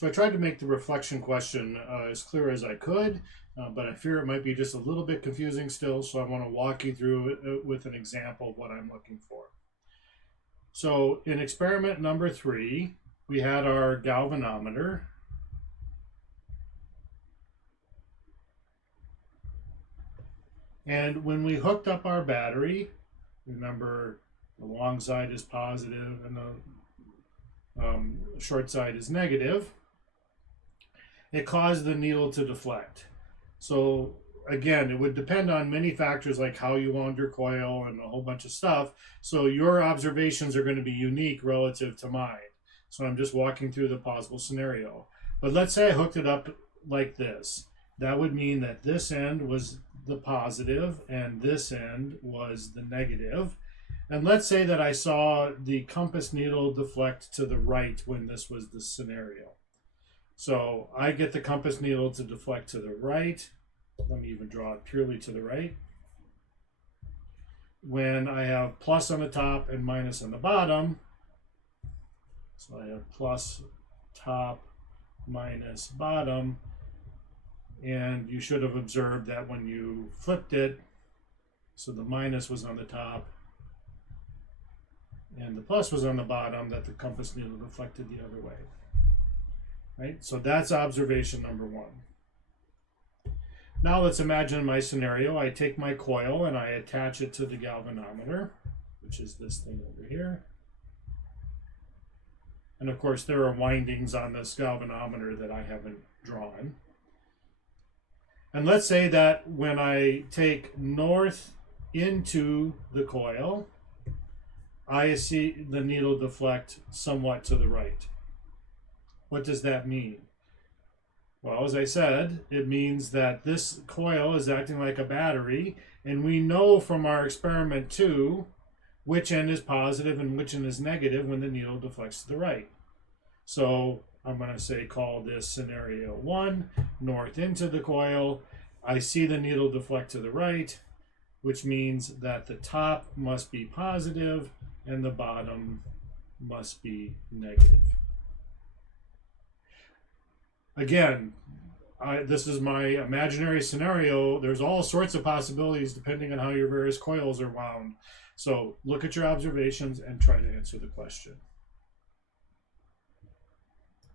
So I tried to make the reflection question as clear as I could, but I fear it might be just a little bit confusing still, so I want to walk you through it with an example of what I'm looking for. So in experiment number 3, we had our galvanometer. And when we hooked up our battery, remember the long side is positive and the short side is negative, it caused the needle to deflect. So again, it would depend on many factors like how you wound your coil and a whole bunch of stuff. So your observations are going to be unique relative to mine. So I'm just walking through the possible scenario. But let's say I hooked it up like this. That would mean that this end was the positive and this end was the negative. And let's say that I saw the compass needle deflect to the right when this was the scenario. So I get the compass needle to deflect to the right. Let me even draw it purely to the right. When I have plus on the top and minus on the bottom, so I have plus top minus bottom, and you should have observed that when you flipped it, so the minus was on the top and the plus was on the bottom, that the compass needle deflected the other way. Right? So that's observation number 1. Now let's imagine my scenario. I take my coil and I attach it to the galvanometer, which is this thing over here. And of course there are windings on this galvanometer that I haven't drawn. And let's say that when I take north into the coil, I see the needle deflect somewhat to the right. What does that mean? Well, as I said, it means that this coil is acting like a battery, and we know from our experiment 2 which end is positive and which end is negative when the needle deflects to the right. So I'm going to say call this scenario 1, north into the coil. I see the needle deflect to the right, which means that the top must be positive and the bottom must be negative. Again, this is my imaginary scenario. There's all sorts of possibilities depending on how your various coils are wound. So look at your observations and try to answer the question.